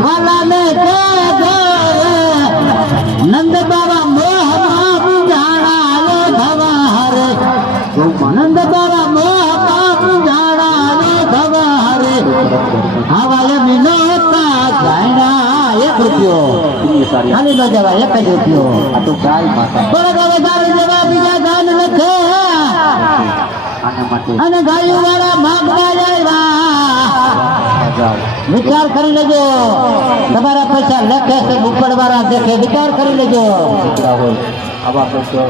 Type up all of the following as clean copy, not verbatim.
વાલા ને નંદ બાબા મોહ જાણા લે ધવારે નંદ બાબા મોહ જાણા લે ધવારે આવા મિનોતા ગાયના 1 રૂપિયો ખાલી ન જવાય 1 જ રૂપિયો આ તો ગાય માતા બરાબર ગાય જેવા બીજા ગાન લખે અને ગાયો વાળા માગવા આવ્યા વિચાર કરી લેજો તમારા પૈસા લખે છે ઉપર વાળા દેખે વિચાર કરી લેજો ખબર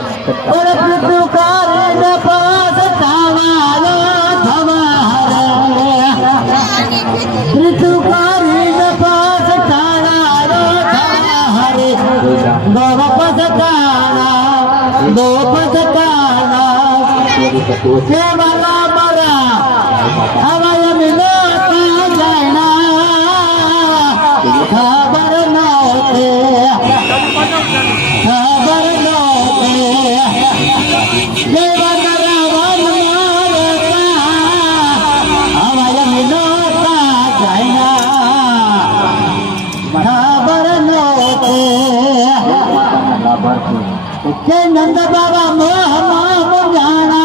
નંદ બાબા મોહ જાણા